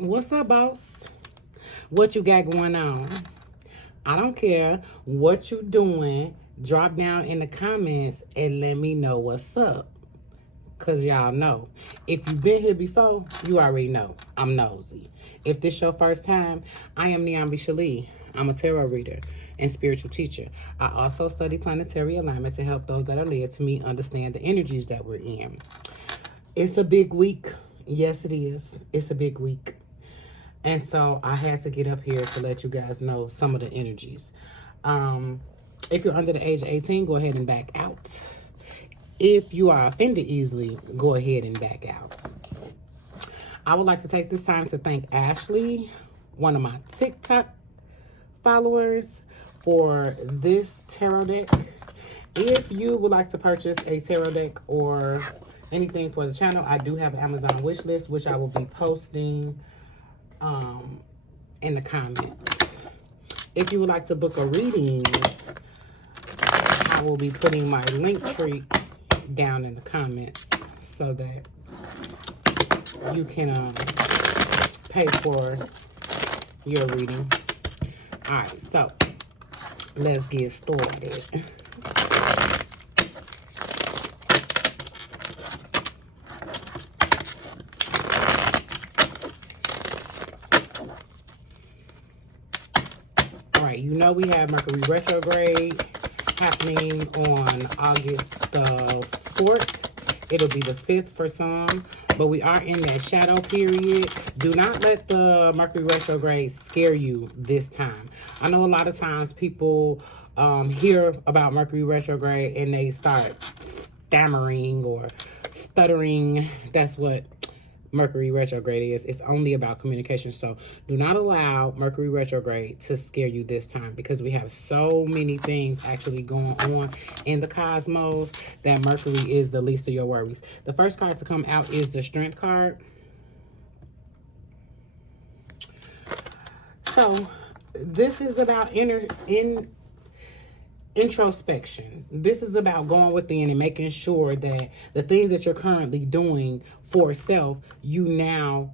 What's up, boss? What you got going on? I don't care what you doing. Drop down in the comments and let me know what's up. Cause y'all know. If you've been here before, you already know. I'm nosy. If this your first time, I am Niambi Shalee. I'm a tarot reader and spiritual teacher. I also study planetary alignment to help those that are led to me understand the energies that we're in. It's a big week. Yes, it is. It's a big week. And so I had to get up here to let you guys know some of the energies. Um, if you're under the age of 18, go ahead and back out. If you are offended easily, go ahead and back out. I would like to take this time to thank Ashley, one of my TikTok followers, for this tarot deck. If you would like to purchase a tarot deck or anything for the channel, I do have an Amazon wish list, which I will be posting in the comments. If you would like to book a reading, I will be putting my link tree down in the comments so that you can pay for your reading. All right, so let's get started. All right, you know we have Mercury retrograde happening on August the 4th. It'll be the 5th for some, but we are in that shadow period. Do not let the Mercury retrograde scare you this time. I know a lot of times people hear about Mercury retrograde and they start stammering or stuttering. That's what Mercury retrograde is. It's only about communication. So do not allow Mercury retrograde to scare you this time, because we have so many things actually going on in the cosmos that Mercury is the least of your worries. The first card to come out is the Strength card. So this is about introspection. This is about going within and making sure that the things that you're currently doing for self, you now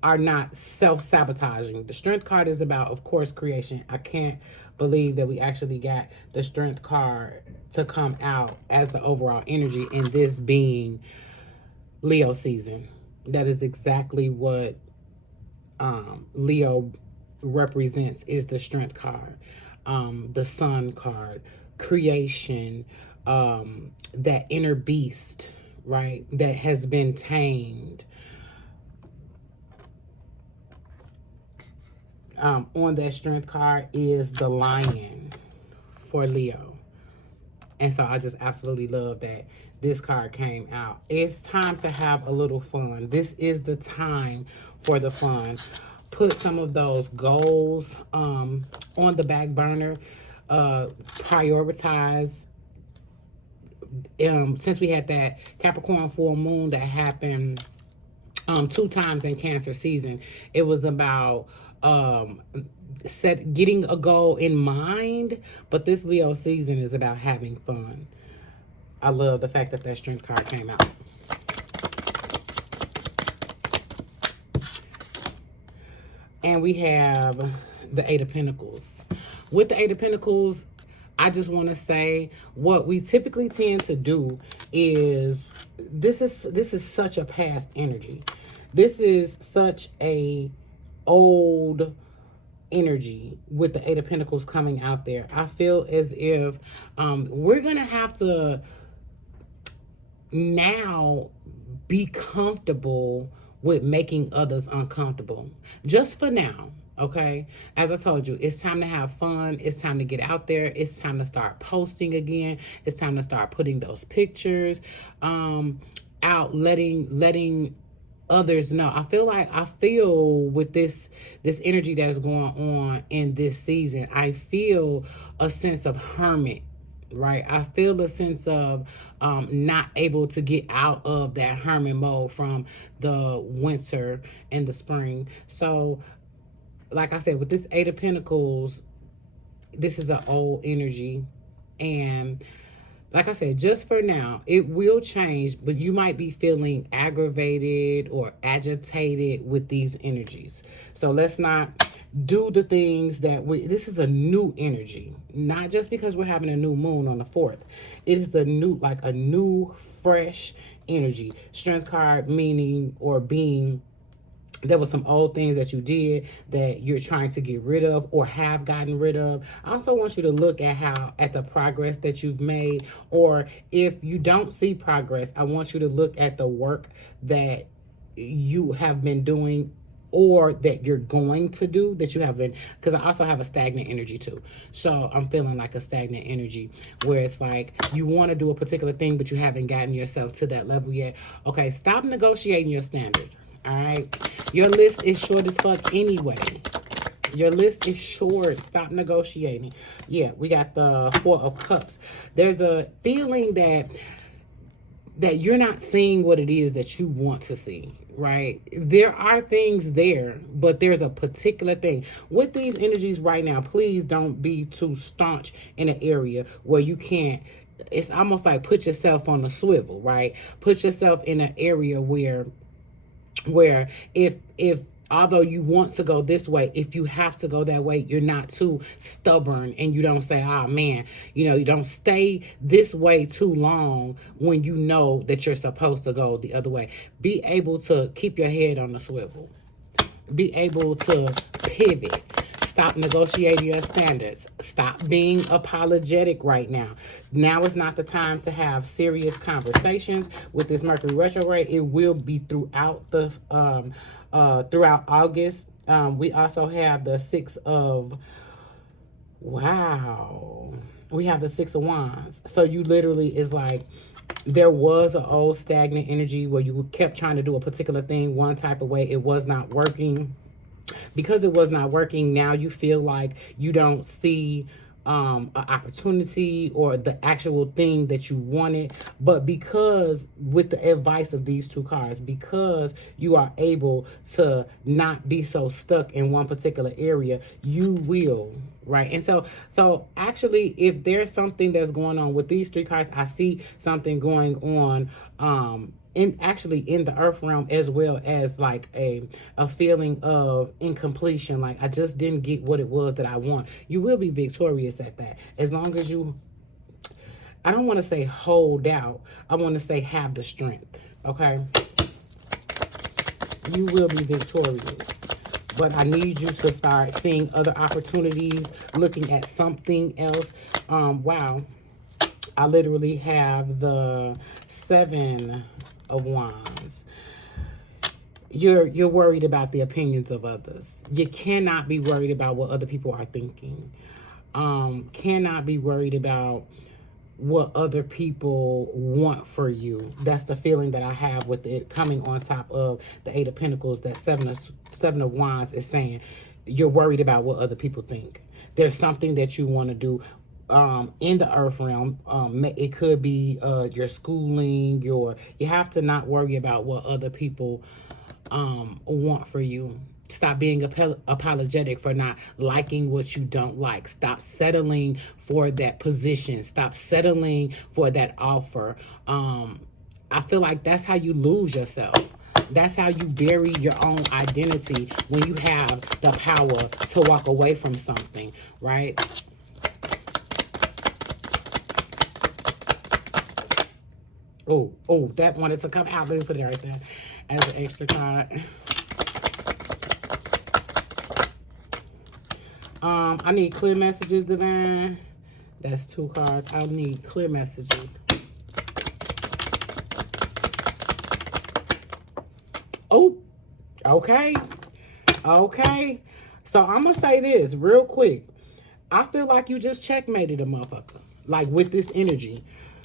are not self-sabotaging. The Strength card is about, of course, creation. I can't believe that we actually got the Strength card to come out as the overall energy, in this being Leo season. That is exactly what Leo represents, is the Strength card. The Sun card, creation, that inner beast, right, that has been tamed. On that Strength card is the Lion for Leo. And so I just absolutely love that this card came out. It's time to have a little fun. This is the time for the fun. Put some of those goals on the back burner. Prioritize. Since we had that Capricorn full moon that happened 2 times in Cancer season, it was about getting a goal in mind, but this Leo season is about having fun. I love the fact that that Strength card came out. And we have the Eight of Pentacles. With the Eight of Pentacles, I just want to say what we typically tend to do is this is such a past energy. This is such a old energy with the Eight of Pentacles coming out there. I feel as if we're going to have to now be comfortable with making others uncomfortable. Just for now, okay? As I told you, it's time to have fun. It's time to get out there. It's time to start posting again. It's time to start putting those pictures out, letting others know. I feel with this energy that's going on in this season, I feel a sense of hermit, right? I feel a sense of not able to get out of that hermit mode from the winter and the spring. So like I said, with this Eight of Pentacles, this is an old energy, and like I said, just for now, it will change, but you might be feeling aggravated or agitated with these energies. So let's not do the things that this is a new energy, not just because we're having a new moon on the 4th. It is a new, like a new, fresh energy. Strength card meaning or being there was some old things that you did that you're trying to get rid of or have gotten rid of. I also want you to look at the progress that you've made, or if you don't see progress, I want you to look at the work that you have been doing or that you're going to do that you have been, because I also have a stagnant energy too. So I'm feeling like a stagnant energy where it's like you want to do a particular thing but you haven't gotten yourself to that level yet. Okay, stop negotiating your standards. All right, your list is short as fuck anyway. Your list is short. Stop negotiating. Yeah, we got the 4 of Cups. There's a feeling that you're not seeing what it is that you want to see, right? There are things there, but there's a particular thing. With these energies right now, please don't be too staunch in an area where you can't. It's almost like put yourself on a swivel, right? Put yourself in an area where if although you want to go this way, if you have to go that way, you're not too stubborn and you don't say, oh man, you don't stay this way too long when you know that you're supposed to go the other way. Be able to keep your head on the swivel. Be able to pivot. Stop negotiating your standards. Stop being apologetic right now. Now is not the time to have serious conversations with this Mercury retrograde. It will be throughout throughout August. We also have the we have the 6 of Wands. So you literally is like, there was an old stagnant energy where you kept trying to do a particular thing one type of way. It was not working. Because it was not working, now you feel like you don't see an opportunity or the actual thing that you wanted. But because with the advice of these 2 cards, because you are able to not be so stuck in one particular area, you will, right? And so actually, if there's something that's going on with these 3 cards, I see something going on in the earth realm, as well as like a feeling of incompletion, like I just didn't get what it was that I want. You will be victorious at that, as long as you, I don't want to say hold out, I want to say have the strength. Okay, you will be victorious, but I need you to start seeing other opportunities, looking at something else. Wow, I literally have the 7 of Wands. You're worried about the opinions of others. You cannot be worried about what other people are thinking. Cannot be worried about what other people want for you. That's the feeling that I have with it coming on top of the 8 of Pentacles. That 7 of Wands is saying you're worried about what other people think. There's something that you want to do in the earth realm. It could be your schooling, you have to not worry about what other people want for you. Stop being apologetic for not liking what you don't like. Stop settling for that position. Stop settling for that offer. I feel like that's how you lose yourself. That's how you bury your own identity, when you have the power to walk away from something, right? Oh, that wanted to come out. Let me put it right there as an extra card. I need clear messages, Divine. That's 2 cards. I need clear messages. Oh, okay. Okay. So I'm going to say this real quick. I feel like you just checkmated a motherfucker. Like with this energy.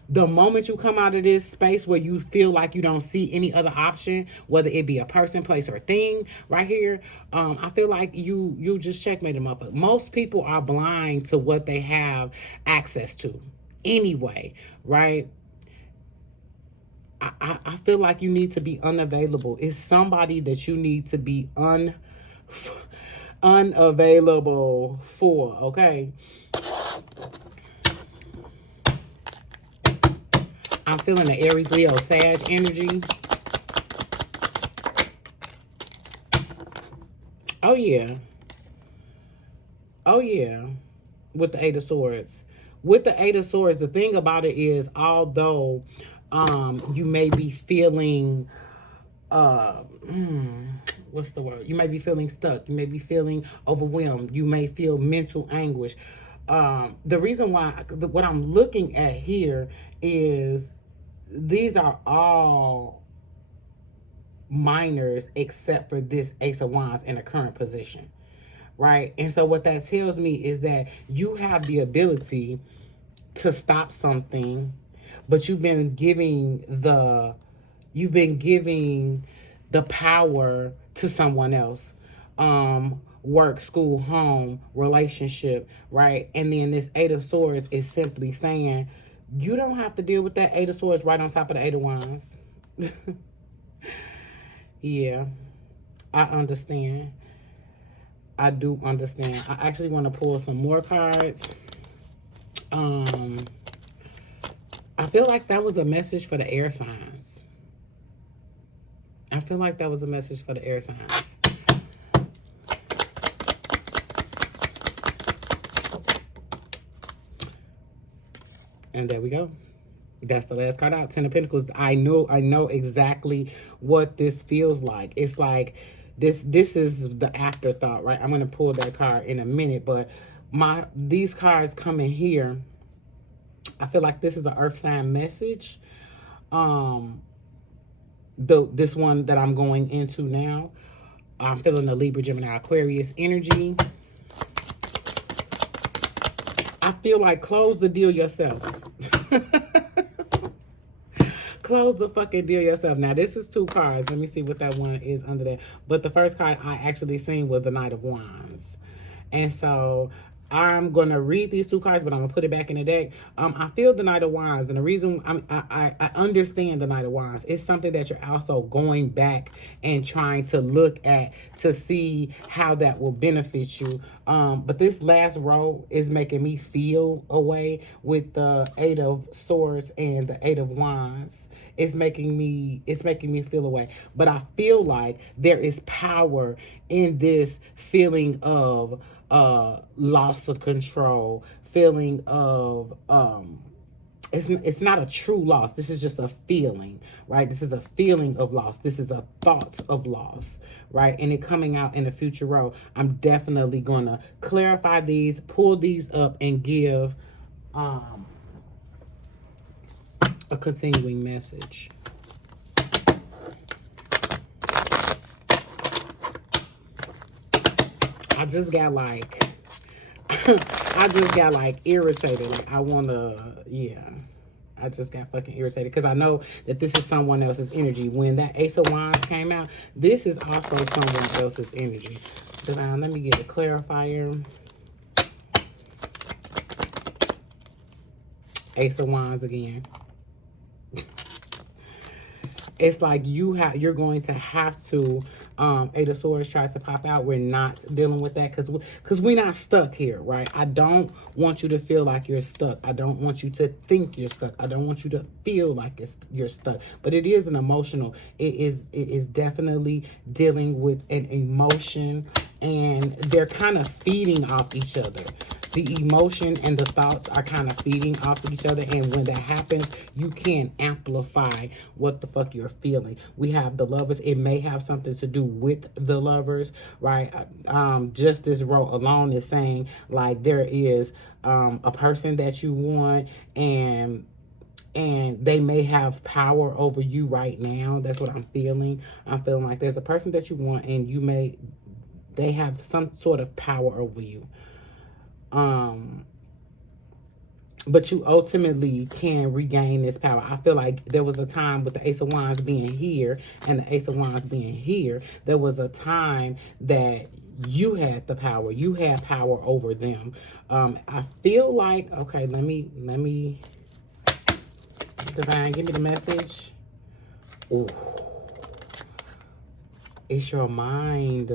The moment you come out of this space where you feel like you don't see any other option, whether it be a person, place, or thing right here, I feel like you just checkmate them up. Most people are blind to what they have access to anyway, right? I feel like you need to be unavailable. It's somebody that you need to be unavailable for, okay? I'm feeling the Aries, Leo, Sag energy. Oh, yeah. Oh, yeah. With the Eight of Swords. With the Eight of Swords, the thing about it is, although you may be feeling, what's the word? You may be feeling stuck. You may be feeling overwhelmed. You may feel mental anguish. The reason why, what I'm looking at here is these are all minors except for this Ace of Wands in a current position, right? And so what that tells me is that you have the ability to stop something, but you've been giving the power to someone else. Work, school, home, relationship, right? And then this Eight of Swords is simply saying you don't have to deal with that Eight of Swords right on top of the Eight of Wands. Yeah, I understand. I do understand. I actually want to pull some more cards. I feel like that was a message for the air signs. I feel like that was a message for the air signs. And there we go. That's the last card out. Ten of Pentacles. I know exactly what this feels like. It's like this is the afterthought, right? I'm gonna pull that card in a minute, but these cards coming here, I feel like this is an earth sign message. This one that I'm going into now, I'm feeling the Libra, Gemini, Aquarius energy. I feel like close the deal yourself. Close the fucking deal yourself. Now, this is two cards. Let me see what that one is under there. But the first card I actually seen was the Knight of Wands. And so I'm going to read these two cards, but I'm going to put it back in the deck. I feel the Knight of Wands. And the reason I understand the Knight of Wands is something that you're also going back and trying to look at to see how that will benefit you. But this last row is making me feel a way with the Eight of Swords and the Eight of Wands. It's making me feel a way. But I feel like there is power in this feeling of loss of control, feeling of it's not a true loss. This is just a feeling, right? This is a feeling of loss. This is a thought of loss, right? And it coming out in the future row. I'm definitely gonna clarify these, pull these up, and give a continuing message. I just got like irritated. Like I wanna, yeah. I just got fucking irritated because I know that this is someone else's energy. When that Ace of Wands came out, this is also someone else's energy. Let me get a clarifier. Ace of Wands again. It's like you're going to have to Eight of Swords tries to pop out. We're not dealing with that because we're not stuck here, right? I don't want you to feel like you're stuck. I don't want you to think you're stuck. I don't want you to feel like you're stuck. But it is an emotional. It is definitely dealing with an emotion, and they're kind of feeding off each other. The emotion and the thoughts are kind of feeding off of each other. And when that happens, you can amplify what the fuck you're feeling. We have the Lovers. It may have something to do with the Lovers, right? Just this row alone is saying like there is a person that you want, and they may have power over you right now. That's what I'm feeling. I'm feeling like there's a person that you want, and they have some sort of power over you. But you ultimately can regain this power. I feel like there was a time with the Ace of Wands being here and the Ace of Wands being here. There was a time that you had the power. You had power over them. I feel like, okay, let me, Divine, give me the message. Ooh. It's your mind.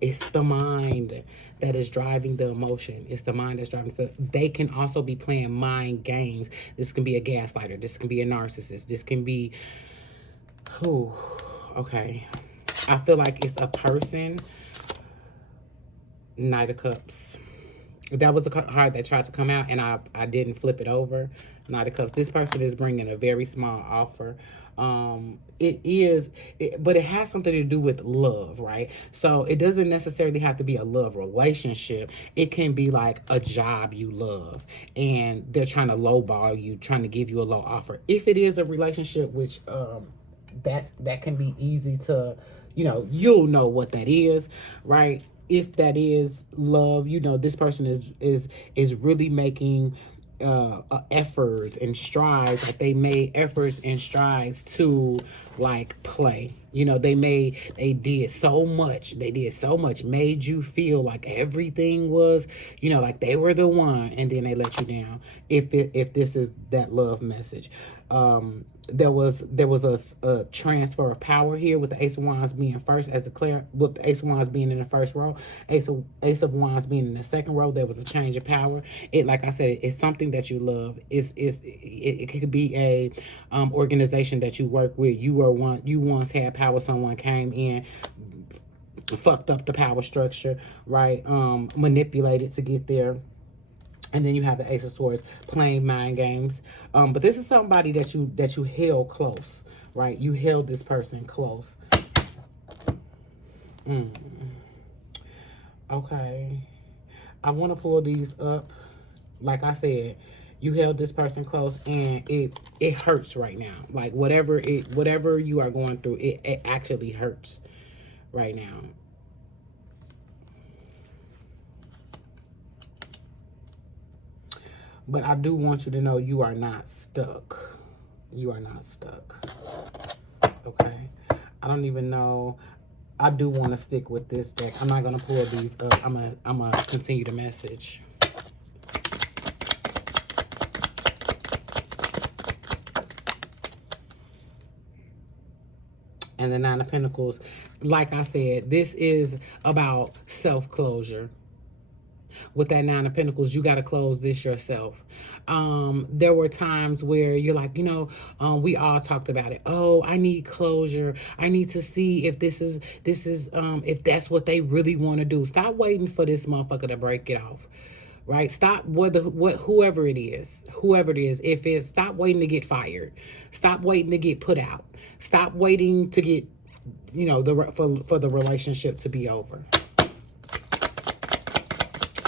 It's the mind that is driving the emotion. It's the mind that's driving the. They can also be playing mind games. This can be a gaslighter. This can be a narcissist. This can be who? Okay. I feel like it's a person. Knight of Cups. That was a card that tried to come out, and I didn't flip it over. Knight of Cups. This person is bringing a very small offer. But it has something to do with love, right? So it doesn't necessarily have to be a love relationship. It can be like a job you love, and they're trying to lowball you, trying to give you a low offer. If it is a relationship, which that can be easy to, you'll know what that is, right? If that is love, this person is really making efforts and strides. Like they made efforts and strides to like play. They did so much. They did so much, made you feel like everything was, like they were the one, and then they let you down. If this is that love message. There was a transfer of power here with the Ace of Wands being first as with the Ace of Wands being in the first row, Ace of Wands being in the second row. There was a change of power. It, like I said, it's something that you love. It could be a organization that you work with. You once had power. Someone came in, fucked up the power structure, right? Manipulated to get there. And then you have the Ace of Swords playing mind games. But this is somebody that you held close, right? You held this person close. Okay. I want to pull these up. Like I said, you held this person close, and it hurts right now. Like whatever you are going through, it actually hurts right now. But I do want you to know you are not stuck. You are not stuck. Okay? I don't even know. I do want to stick with this deck. I'm not going to pull these up. I'm gonna continue the message. And the Nine of Pentacles. Like I said, this is about self-closure. With that Nine of Pentacles, you got to close this yourself. There were times where you're like, we all talked about it. Oh, I need closure. I need to see if this is if that's what they really want to do. Stop waiting for this motherfucker to break it off. Right? Stop whoever it is. If it's, stop waiting to get fired. Stop waiting to get put out. Stop waiting to get, for the relationship to be over.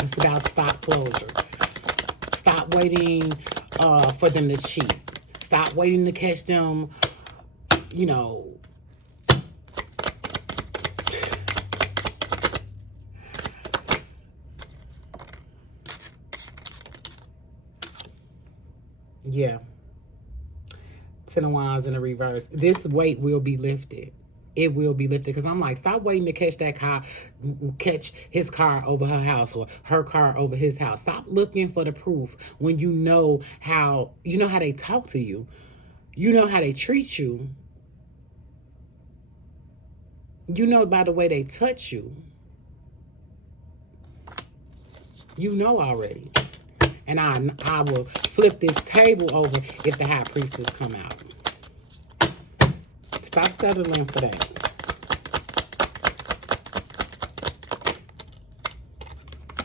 It's about stop closure. Stop waiting for them to cheat. Stop waiting to catch them, Yeah. Ten of Wands in the reverse. This weight will be lifted. It will be lifted. Because I'm like, stop waiting to catch his car over her house or her car over his house. Stop looking for the proof when you know how they talk to you. You know how they treat you. You know by the way they touch you. You know already. And I will flip this table over if the High Priestess come out. Stop settling for that.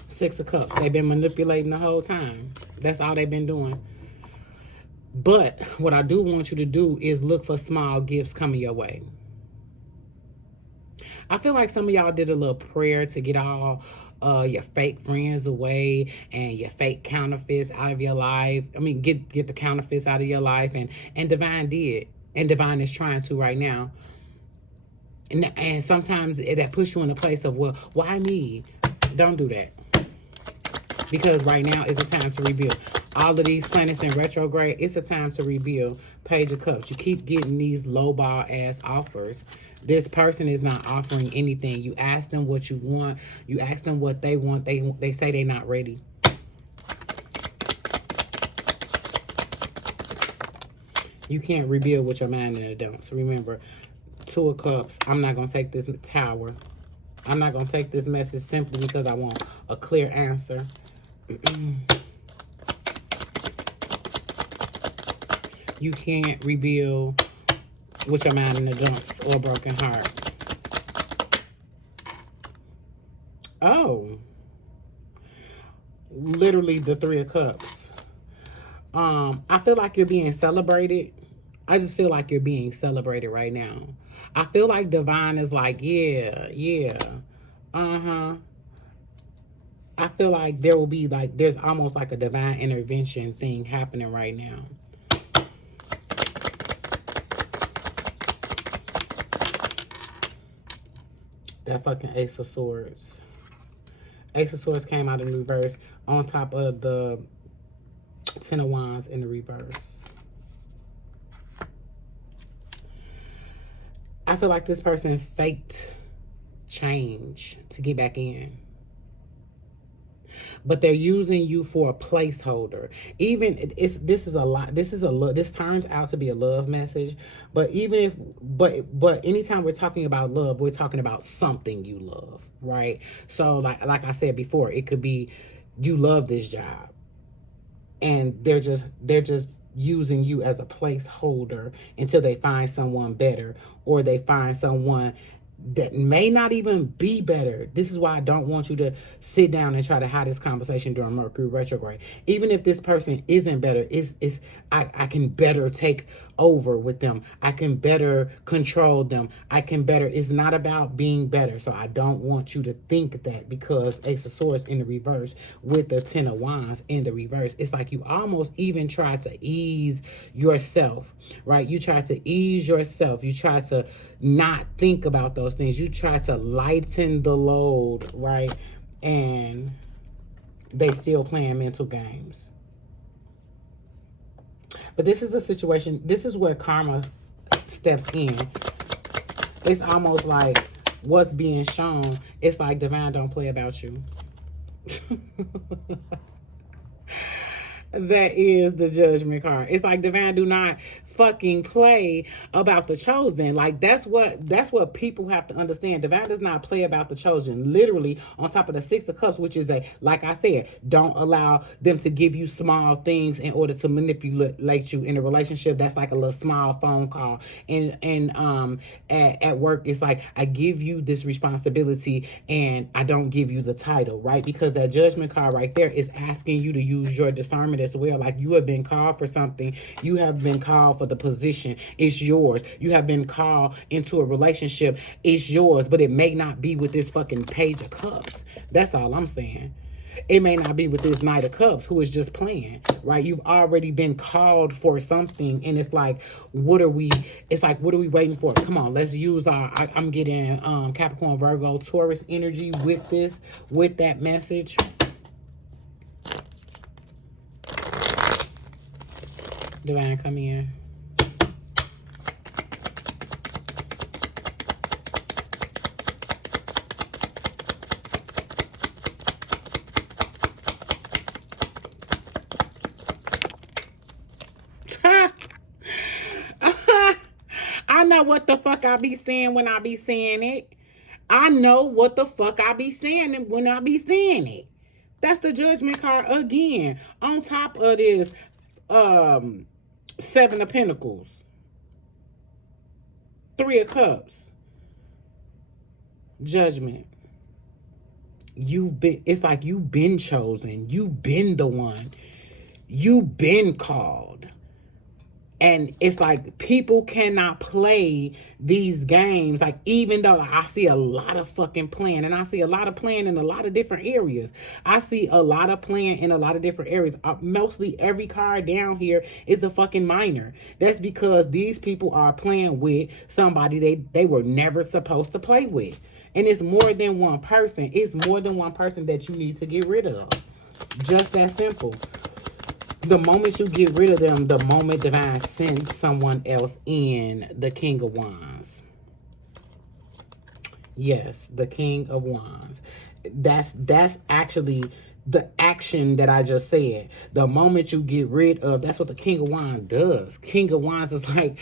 Six of Cups. They've been manipulating the whole time. That's all they've been doing. But what I do want you to do is look for small gifts coming your way. I feel like some of y'all did a little prayer to get all your fake friends away and your fake counterfeits out of your life. I mean, get the counterfeits out of your life, and Divine did. And Divine is trying to right now. And sometimes that puts you in a place of, well, why me? Don't do that. Because right now is a time to rebuild. All of these planets in retrograde, it's a time to rebuild. Page of Cups. You keep getting these lowball ass offers. This person is not offering anything. You ask them what you want. You ask them what they want. They say they're not ready. You can't rebuild with your mind in a dump. So remember, Two of Cups. I'm not going to take this tower. I'm not going to take this message simply because I want a clear answer. You can't rebuild with your mind in the dumps or a broken heart. Oh. Literally the Three of Cups. I feel like you're being celebrated. I just feel like you're being celebrated right now. I feel like divine is like, yeah. Uh-huh. I feel like there will be like, there's almost like a divine intervention thing happening right now. That fucking Ace of Swords. Ace of Swords came out in reverse on top of the Ten of Wands in the reverse. I feel like this person faked change to get back in. But they're using you for a placeholder. Even this turns out to be a love message. But even if but anytime we're talking about love, we're talking about something you love, right? So like I said before, it could be you love this job and they're just using you as a placeholder until they find someone better, or they find someone that may not even be better. This is why I don't want you to sit down and try to have this conversation during Mercury retrograde. Even if this person isn't better, I can better take over with them. I can better control them. I can better. It's not about being better. So I don't want you to think that because Ace of Swords in the reverse with the Ten of Wands in the reverse, it's like you almost even try to ease yourself, right? You try to ease yourself. You try to not think about those things. You try to lighten the load, right? And they still playing mental games. But this is a situation, this is where karma steps in. It's almost like what's being shown. It's like divine don't play about you. That is the Judgment card. It's like divine do not fucking play about the chosen. Like that's what people have to understand. Divine does not play about the chosen. Literally on top of the Six of Cups, which is like I said, don't allow them to give you small things in order to manipulate you in a relationship. That's like a little small phone call. And at work, it's like I give you this responsibility and I don't give you the title, right? Because that Judgment card right there is asking you to use your discernment as well. Like you have been called for something. You have been called for the position. It's yours. You have been called into a relationship. It's yours, but it may not be with this fucking Page of Cups. That's all I'm saying. It may not be with this Knight of Cups who is just playing, right? You've already been called for something, and it's like, what are we waiting for? Come on, let's use I'm getting Capricorn, Virgo, Taurus energy with this, with that message. Divine, come in. I know what the fuck I be saying when I be saying it. I know what the fuck I be saying when I be saying it. That's the Judgment card again. On top of this, Seven of Pentacles, Three of Cups, Judgment. It's like you've been chosen. You've been the one. You've been called. And it's like people cannot play these games. Like even though I see a lot of fucking playing, and I see a lot of playing in a lot of different areas. I see a lot of playing in a lot of different areas. Mostly every card down here is a fucking minor. That's because these people are playing with somebody they were never supposed to play with. And it's more than one person. It's more than one person that you need to get rid of. Just that simple. The moment you get rid of them, the moment divine sends someone else in, the King of Wands. Yes, the King of Wands. That's actually the action that I just said. The moment you get rid of, that's what the King of Wands does. King of Wands is like,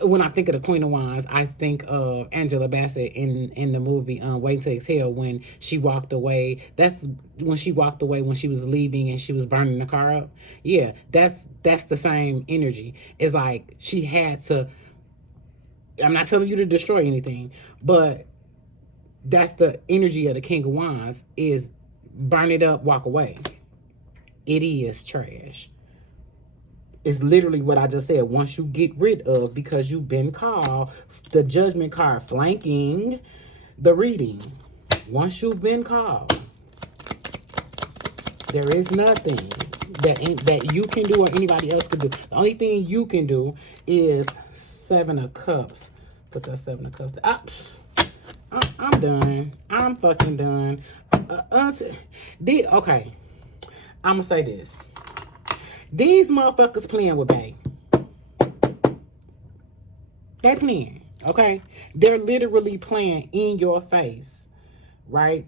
when I think of the Queen of Wands, I think of Angela Bassett in the movie Wait to Exhale, when she walked away. That's when she walked away when she was leaving and she was burning the car up. Yeah, that's the same energy. It's like she had to. I'm not telling you to destroy anything, but that's the energy of the King of Wands, is burn it up, walk away. It is trash. It's literally what I just said. Once you get rid of, because you've been called, the Judgment card flanking the reading. Once you've been called, there is nothing that you can do or anybody else can do. The only thing you can do is Seven of Cups. Put that Seven of Cups. I'm done. I'm fucking done. Okay. I'm going to say this. These motherfuckers playing with Bay. They playing, okay? They're literally playing in your face, right?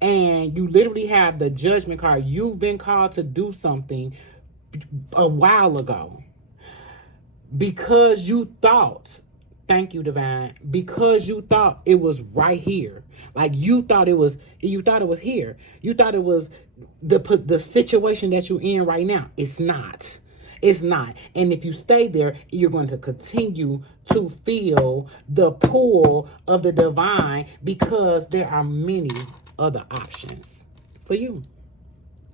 And you literally have the Judgment card. You've been called to do something a while ago because you thought, thank you, Divine, because you thought it was right here. Like you thought it was here. You thought it was the situation that you're in right now. It's not. It's not. And if you stay there, you're going to continue to feel the pull of the divine, because there are many other options for you.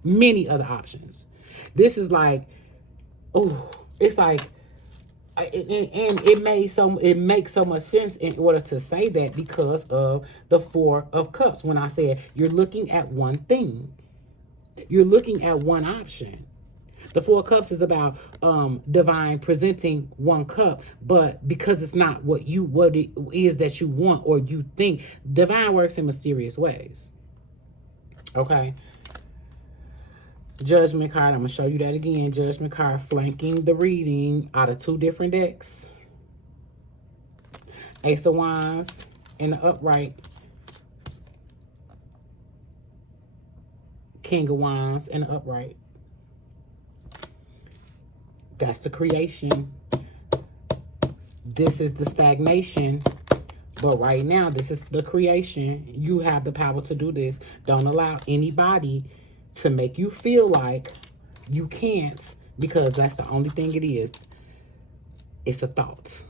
Many other options. This is like, oh, it's like, and it makes so much sense in order to say that because of the Four of Cups. When I said you're looking at one thing, you're looking at one option. The Four of Cups is about divine presenting one cup, but because it's not what it is that you want or you think, divine works in mysterious ways. Okay. Judgment card, I'm going to show you that again. Judgment card flanking the reading out of two different decks. Ace of Wands in the upright. King of Wands in the upright. That's the creation. This is the stagnation. But right now, this is the creation. You have the power to do this. Don't allow anybody to make you feel like you can't, because that's the only thing it is. It's a thought.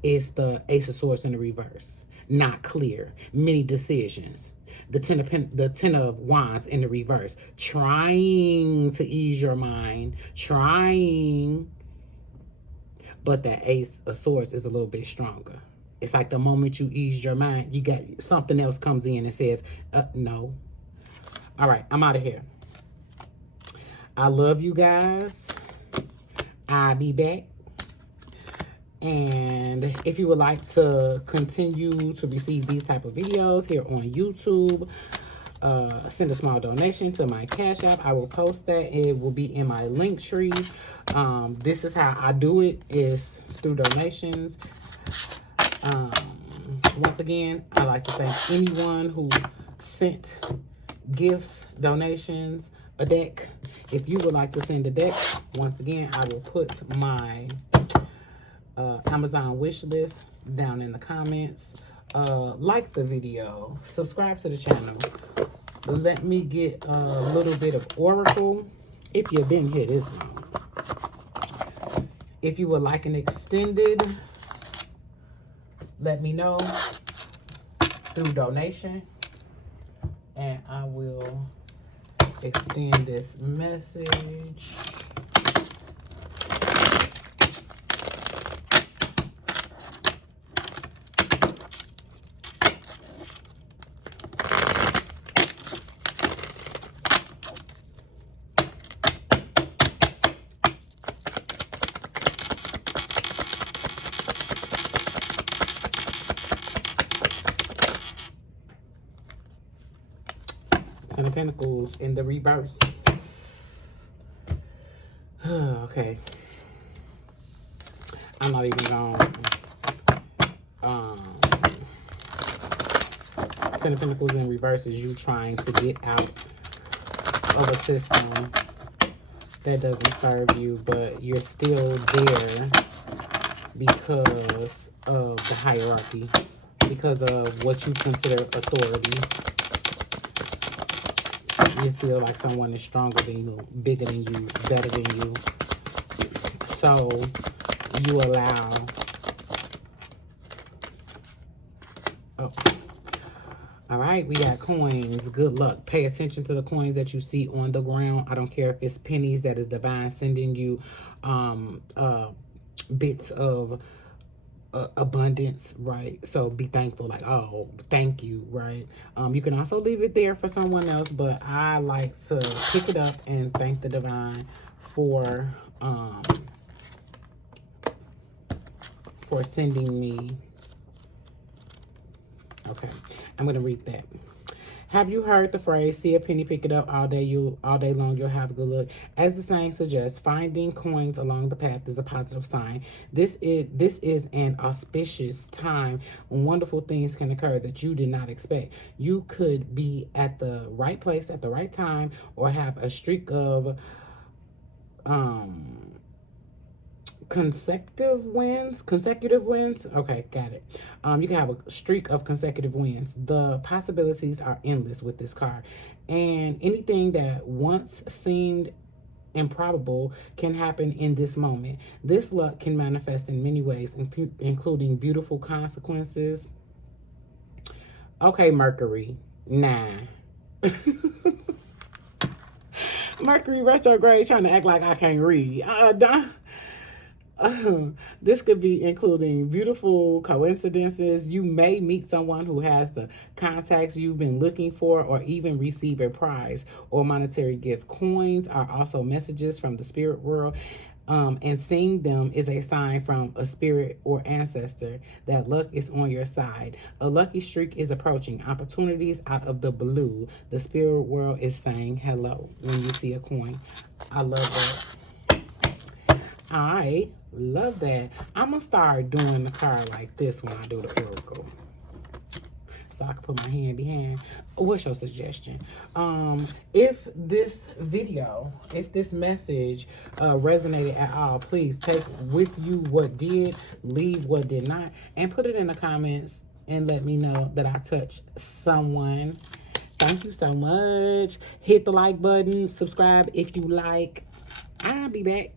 It's the Ace of Swords in the reverse. Not clear. Many decisions. The Ten of Wands in the reverse. Trying to ease your mind. Trying. But that Ace of Swords is a little bit stronger. It's like the moment you ease your mind, you got something else comes in and says, no. All right, I'm out of here. I love you guys. I'll be back. And if you would like to continue to receive these type of videos here on YouTube, send a small donation to my Cash App. I will post that. It will be in my link tree. This is how I do it, is through donations. Once again, I'd like to thank anyone who sent gifts, donations, a deck. If you would like to send a deck, once again, I will put my Amazon wish list down in the comments. Like the video, subscribe to the channel. Let me get a little bit of Oracle if you've been here this long. If you would like an extended, let me know through donation, and I will extend this message. Ten of Pentacles in the reverse. Okay. I'm not even going. Ten of Pentacles in reverse is you trying to get out of a system that doesn't serve you, but you're still there because of the hierarchy, because of what you consider authority. You feel like someone is stronger than you, bigger than you, better than you. So you allow... Oh. All right, we got coins. Good luck. Pay attention to the coins that you see on the ground. I don't care if it's pennies that is divine sending you bits of abundance, right? So be thankful, like, oh, thank you, right? You can also leave it there for someone else, but I like to pick it up and thank the divine for sending me. Okay, I'm gonna read that. Have you heard the phrase, see a penny, pick it up, all day long, you'll have a good look? As the saying suggests, finding coins along the path is a positive sign. This is an auspicious time when wonderful things can occur that you did not expect. You could be at the right place at the right time, or have a streak of consecutive wins. Okay, got it. You can have a streak of consecutive wins. The possibilities are endless with this card, and anything that once seemed improbable can happen in this moment. This luck can manifest in many ways, including beautiful consequences. Okay, Mercury, nah. Mercury retrograde trying to act like I can't read. This could be including beautiful coincidences. You may meet someone who has the contacts you've been looking for, or even receive a prize or monetary gift. Coins are also messages from the spirit world, and seeing them is a sign from a spirit or ancestor that luck is on your side. A lucky streak is approaching. Opportunities out of the blue. The spirit world is saying hello when you see a coin. I love that. I love that. I'm going to start doing the card like this when I do the oracle, so I can put my hand behind. What's your suggestion? If this video, if this message resonated at all, please take with you what did, leave what did not, and put it in the comments and let me know that I touched someone. Thank you so much. Hit the like button. Subscribe if you like. I'll be back.